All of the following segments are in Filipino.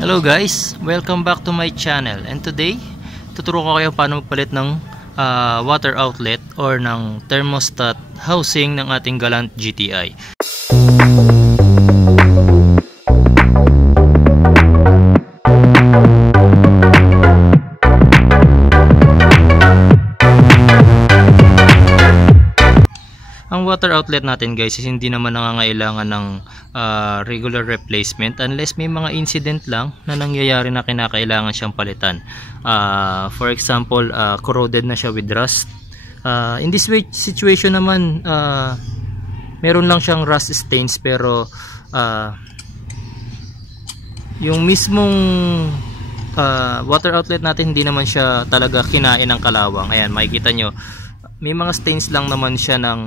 Hello guys, welcome back to my channel, and today tuturo ko kayo paano magpalit ng water outlet or ng thermostat housing ng ating Galant GTI. Ang water outlet natin guys is hindi naman nangangailangan ng regular replacement unless may mga incident lang na nangyayari na kinakailangan siyang palitan. For example, corroded na siya with rust. In this situation naman, meron lang siyang rust stains, pero yung mismong water outlet natin hindi naman siya talaga kinain ng kalawang. Ayan, makikita nyo, may mga stains lang naman siya ng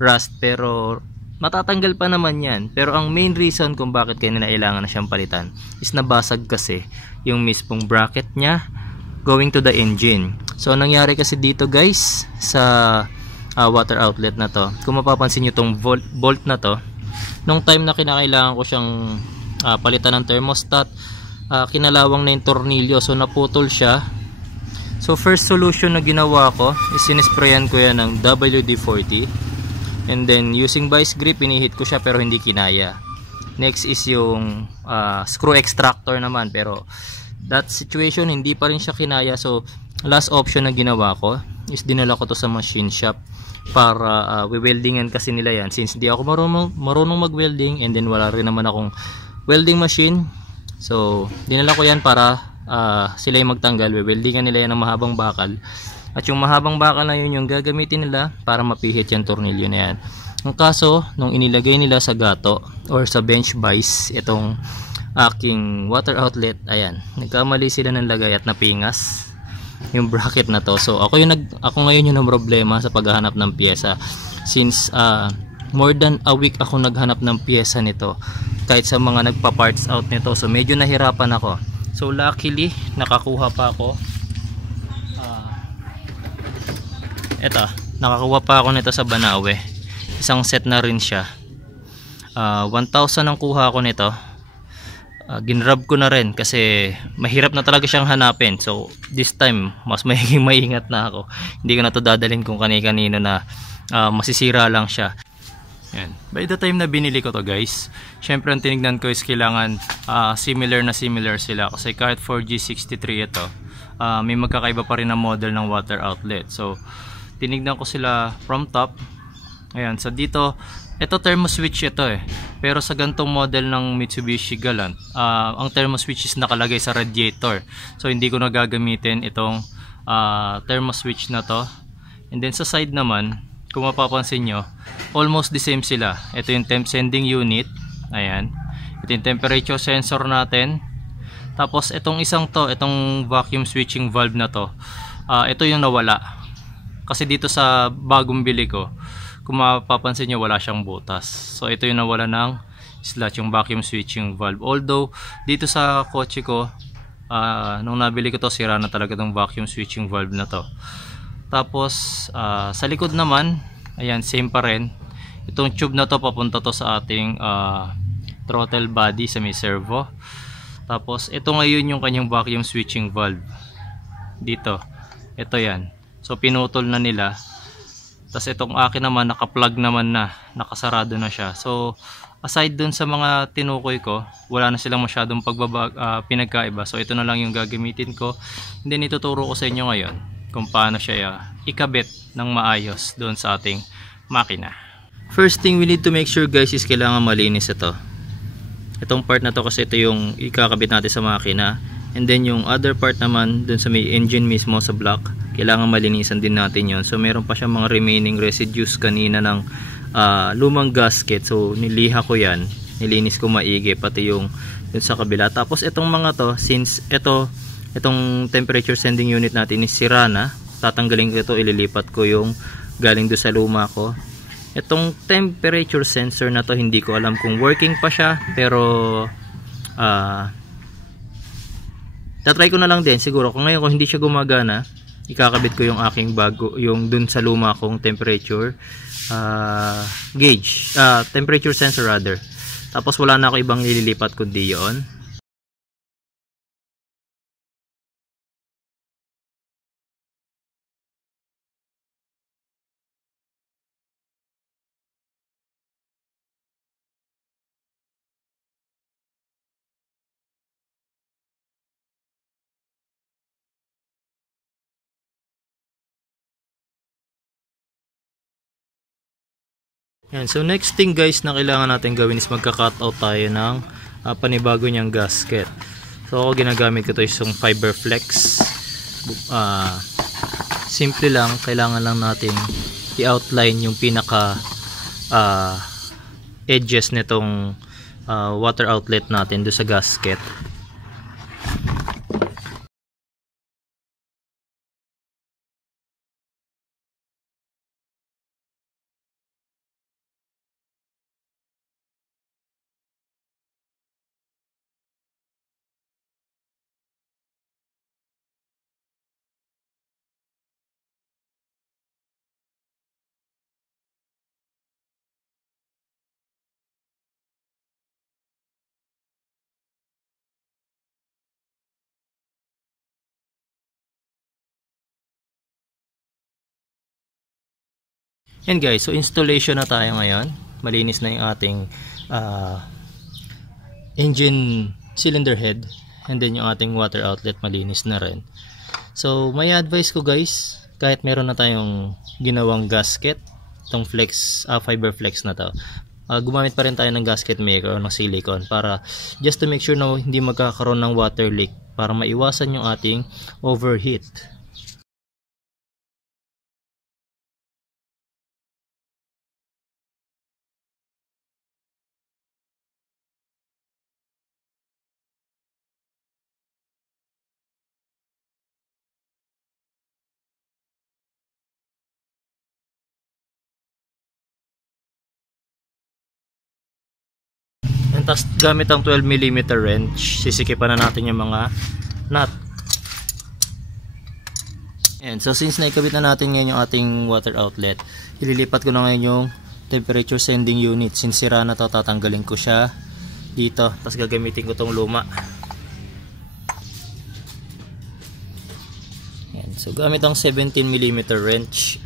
rust, pero matatanggal pa naman yan. Pero ang main reason kung bakit kailangan na siyang palitan is nabasag kasi yung mismong bracket niya going to the engine. So nangyari kasi dito guys sa water outlet na to, kung mapapansin nyo tong bolt na to, nung time na kinakailangan ko siyang palitan ng thermostat, kinalawang na yung tornilyo, so naputol siya. So first solution na ginawa ko is sinisprayan ko yan ng WD-40, and then using vice grip inihit ko siya pero hindi kinaya. Next is yung screw extractor naman, pero that situation hindi pa rin siya kinaya. So last option na ginawa ko is dinala ko to sa machine shop para weldingan kasi nila yan, since hindi ako marunong mag-welding, and then wala rin naman akong welding machine. So dinala ko yan para sila yung magtanggal. Weldingan nila yan ng mahabang bakal, at yung mahabang bakal na yun yung gagamitin nila para mapihit yung tornilyo na yan. Ang kaso, nung inilagay nila sa gato or sa bench vise itong aking water outlet, ayan, nagkamali sila ng lagay at napingas yung bracket na to. So ako ngayon yung problema sa paghahanap ng piyesa, since more than a week ako naghanap ng piyesa nito kahit sa mga nagpa-parts out nito. So medyo nahirapan ako. So luckily nakakuha pa ako. Nakakuha pa ako nito sa Banawe. Isang set na rin siya. 1,000 ang kuha ko nito. Ginrab ko na rin kasi mahirap na talaga siyang hanapin. So this time mas maingat na ako. Hindi ko na to dadalhin kung kani-kanino na masisira lang siya. Yan. By the time na binili ko to guys, syempre ang tinignan ko is kailangan similar sila, kasi kahit 4G63 ito, may magkakaiba pa rin na model ng water outlet. So tinignan ko sila from top. Ayan, so dito, ito thermo switch ito pero sa gantong model ng Mitsubishi Galant, ang thermo switch is nakalagay sa radiator. So hindi ko na gagamitin itong thermo switch na to. And then sa side naman, kung mapapansin nyo, almost the same sila. Ito yung temp sending unit. Ayan, ito yung temperature sensor natin. Tapos itong itong vacuum switching valve na to, ito yung nawala. Kasi dito sa bagong bili ko, kung mapapansin nyo, wala siyang butas. So ito yung nawala ng slot, yung vacuum switching valve. Although dito sa kotse ko, nung nabili ko to, sira na talaga tong vacuum switching valve na to. Tapos sa likod naman, ayan, same pa rin. Itong tube na to papunta to sa ating throttle body sa may servo. Tapos ito ngayon yung kanyang vacuum switching valve dito. Ito yan. So pinutol na nila. Tapos itong akin naman naka-plug naman na, nakasarado na siya. So aside dun sa mga tinukoy ko, wala na silang masyadong pinagkaiba. So ito na lang yung gagamitin ko. And then ituturo ko sa inyo ngayon kung paano siya ikabit ng maayos doon sa ating makina. First thing we need to make sure guys is kailangan malinis ito. Itong part na to kasi ito yung ikakabit natin sa makina. And then yung other part naman dun sa may engine mismo sa block, kailangan malinisan din natin yon. So meron pa siyang mga remaining residues kanina ng lumang gasket. So niliha ko yan, nilinis ko maigi, pati yung dun sa kabila. Tapos itong mga to, since itong temperature sending unit natin is sira na, tatanggalin ko ito, ililipat ko yung galing do sa luma ko. Itong temperature sensor na to, hindi ko alam kung working pa siya, pero tatry ko na lang din siguro. Kung ngayon kung hindi siya gumagana, ikakabit ko yung aking bago, yung dun sa luma kong temperature gauge, temperature sensor rather. Tapos wala na ako ibang nililipat kundi yon. Yan. So next thing guys na kailangan natin gawin is magka-cut out tayo ng panibago niyang gasket. So ako ginagamit ko ito yung Fiber Flex. Simple lang, kailangan lang natin i-outline yung pinaka edges nitong water outlet natin do sa gasket. Yan guys, so installation na tayo ngayon. Malinis na yung ating engine cylinder head, and then yung ating water outlet malinis na rin. So may advice ko guys, kahit meron na tayong ginawang gasket, itong Fiber Flex na to, gumamit pa rin tayo ng gasket maker o ng silicone para just to make sure na hindi magkakaroon ng water leak, para maiwasan yung ating overheat. Tapos gamit ang 12mm wrench, sisikipan na natin yung mga nut. And so since naikabit na natin ngayon yung ating water outlet, ililipat ko na ngayon yung temperature sending unit. Since sira na to, tatanggalin ko siya dito, tapos gagamitin ko tong luma. And so gamit ang 17mm wrench,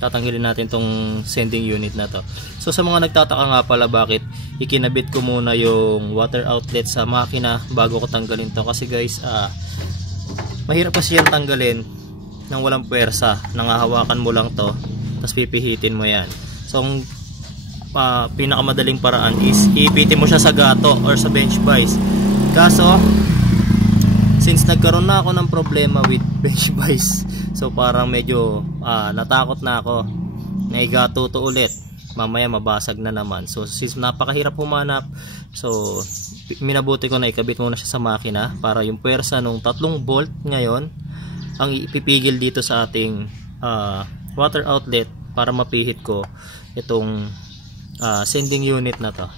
tatanggalin natin tong sending unit na to. So sa mga nagtataka nga pala bakit ikinabit ko muna yung water outlet sa makina bago ko tanggalin to, kasi guys mahirap kasi yan tanggalin nang walang puwersa. Nangahawakan mo lang to, tapos pipihitin mo yan. So ang pinakamadaling paraan is ipitin mo siya sa gato or sa bench vise. Kaso since nagkaroon na ako ng problema with bench vise, so parang medyo natakot na ako na igato to ulit, mamaya mabasag na naman. So since napakahirap humanap, so minabuti ko na ikabit muna siya sa makina para yung puwersa nung 3 bolt ngayon ang ipipigil dito sa ating water outlet para mapihit ko itong sending unit na to.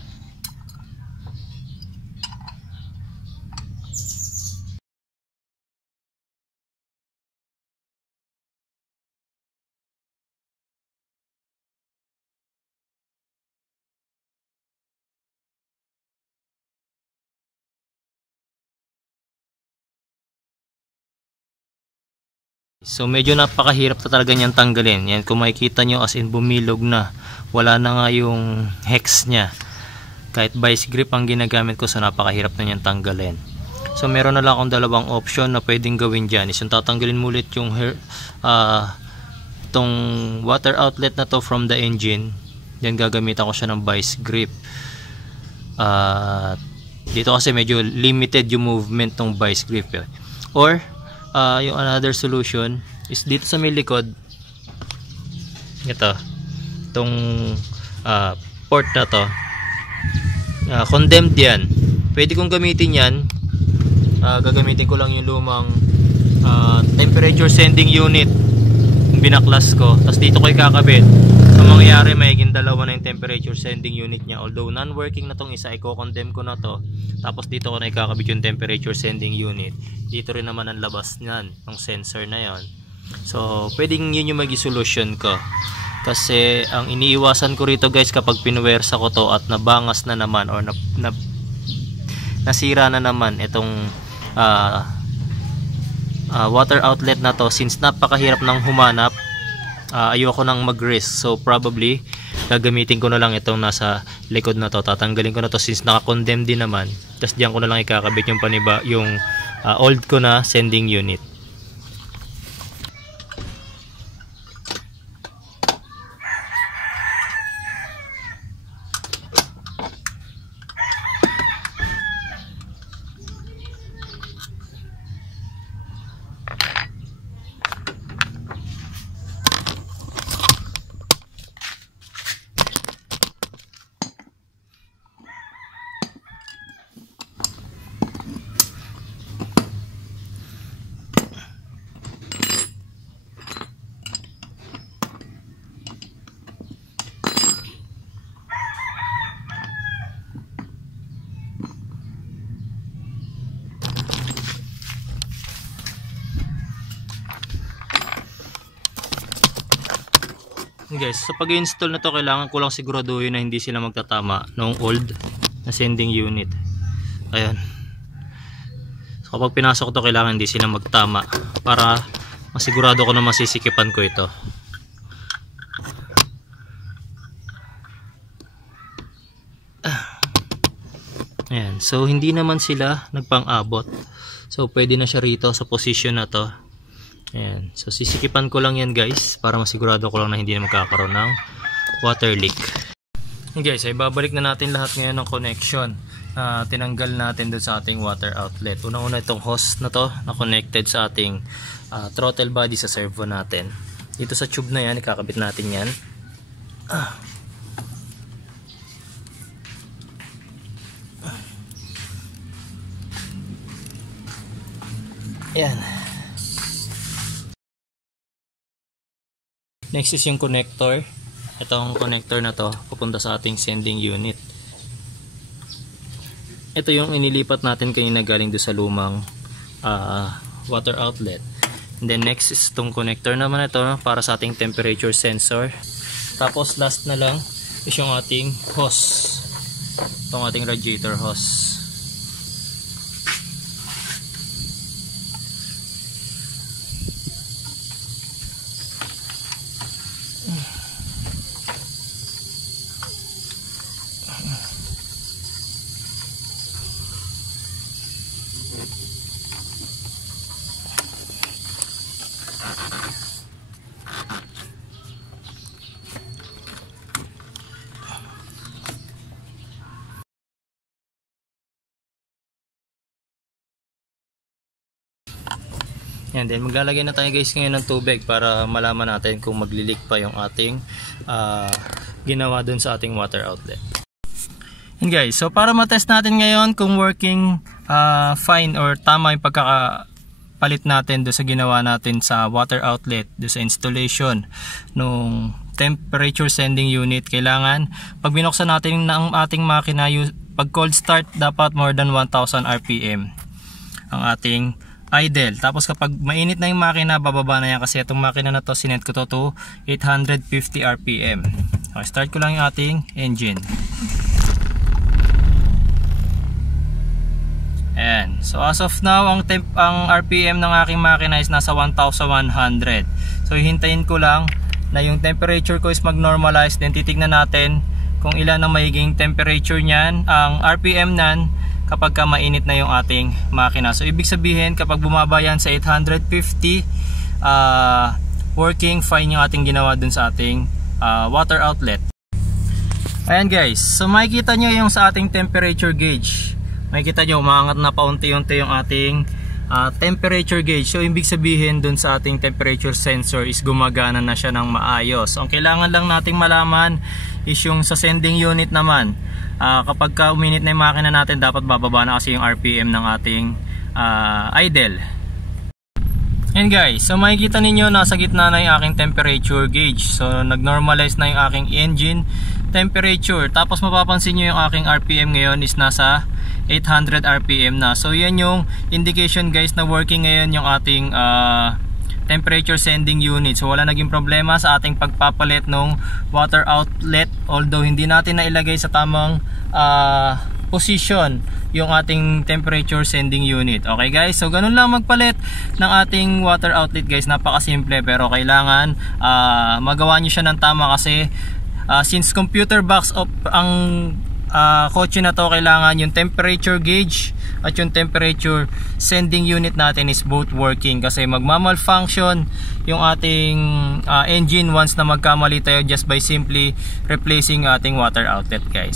So medyo napakahirap na talaga niyang tanggalin. Yan, kung makikita nyo, as in bumilog na. Wala na nga yung hex niya. Kahit vice grip ang ginagamit ko, so napakahirap na niyang tanggalin. So meron na lang akong dalawang option na pwedeng gawin dyan. Is yung tatanggalin mo ulit yung itong water outlet na to from the engine. Yan, gagamitan ko siya ng vice grip. Dito kasi medyo limited yung movement ng vice grip. Or yung another solution is dito sa may likod, itong port na to, condemned yan. Pwede kong gamitin yan. Gagamitin ko lang yung lumang temperature sending unit, yung binaklas ko, tapos dito ko ikakabit. Ang mangyayari, mayiging dalawa na yung temperature sending unit niya. Although non-working na tong isa, i-condemn ko na to, tapos dito ko na ikakabit yung temperature sending unit. Dito rin naman ang labas niyan ng sensor na yon. So pwedeng yun yung maging solution ko, kasi ang iniiwasan ko rito guys, kapag pinuwersa ko to at nabangas na naman or nasira na naman itong water outlet na to, since napakahirap nang humanap, ayoko nang mag-risk. So probably gagamitin ko na lang itong nasa likod na to. Tatanggalin ko na to since naka-condemn din naman. Tapos diyan ko na lang ikakabit yung yung old ko na sending unit. Guys, sa pag-install na to, kailangan ko lang siguraduhin na hindi sila magtatama noong old na sending unit. Ayan. So kapag pinasok to, kailangan hindi sila magtama para masigurado ko na masisikipan ko ito. Ayan. So hindi naman sila nagpang-abot. So pwede na siya rito sa position na to. Ayan. So sisikipan ko lang yan guys para masigurado ko lang na hindi na magkakaroon ng water leak. Guys, ay babalik na natin lahat ngayon ng connection na tinanggal natin doon sa ating water outlet. Unang-una itong hose na to na connected sa ating throttle body sa servo natin. Dito sa tube na yan, ikakabit natin yan. Ayan. Next is yung connector. Itong connector na to pupunta sa ating sending unit. Ito yung inilipat natin kanina galing doon sa lumang water outlet. And then next is itong connector naman ito para sa ating temperature sensor. Tapos last na lang is yung ating hose. Itong ating radiator hose. Yan, then maglalagay na tayo guys ngayon ng tubig para malaman natin kung maglilik pa yung ating ginawa dun sa ating water outlet. Yan guys, so para matest natin ngayon kung working fine or tama yung pagkakapalit natin dun sa ginawa natin sa water outlet, dun sa installation nung temperature sending unit, kailangan pag binuksan natin ng ating makina, pag cold start dapat more than 1000 RPM ang ating idle. Tapos kapag mainit na yung makina, bababa na yan kasi itong makina na to sinet ko to 850 RPM. Okay, start ko lang yung ating engine. Ayan. So as of now, ang RPM ng aking makina is nasa 1100. So hihintayin ko lang na yung temperature ko is mag-normalize, then titignan natin kung ilan ang magiging temperature niyan, ang RPM nan kapag ka mainit na yung ating makina. So ibig sabihin kapag bumaba yan sa 850, working fine yung ating ginawa dun sa ating water outlet. Ayan guys, so makikita nyo yung sa ating temperature gauge. Makikita nyo umaangat na paunti-unti yung ating temperature gauge. So ibig sabihin dun sa ating temperature sensor is gumagana na siya ng maayos. So ang kailangan lang nating malaman is yung sa sending unit naman. Kapag ka uminit na yung makina natin, dapat bababa na kasi yung RPM ng ating idle. And guys, so makikita ninyo nasa gitna na yung aking temperature gauge. So nag-normalize na yung aking engine temperature. Tapos mapapansin nyo yung aking RPM ngayon is nasa 800 RPM na. So yan yung indication guys na working ngayon yung ating temperature sending unit. So wala naging problema sa ating pagpapalit ng water outlet, although hindi natin nailagay sa tamang position yung ating temperature sending unit. Okay guys, so ganun lang magpalit ng ating water outlet guys. Napakasimple pero kailangan magawa nyo siya ng tama kasi since computer box of ang kotse na to, kailangan yung temperature gauge at yung temperature sending unit natin is both working kasi magmamalfunction yung ating engine once na magkamali tayo just by simply replacing ating water outlet guys.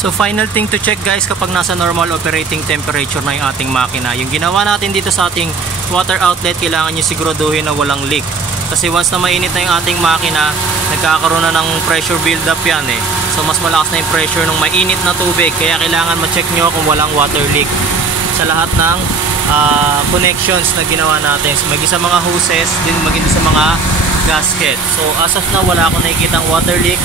So final thing to check guys kapag nasa normal operating temperature na yung ating makina, yung ginawa natin dito sa ating water outlet, kailangan nyo siguraduhin na walang leak kasi once na mainit na yung ating makina, nagkakaroon na ng pressure build up yan eh. So mas malakas na yung pressure ng mainit na tubig, kaya kailangan ma-check nyo kung walang water leak sa lahat ng connections na ginawa natin. So maging sa mga hoses, din maging sa mga gasket. So as of now, wala akong nakikitang water leak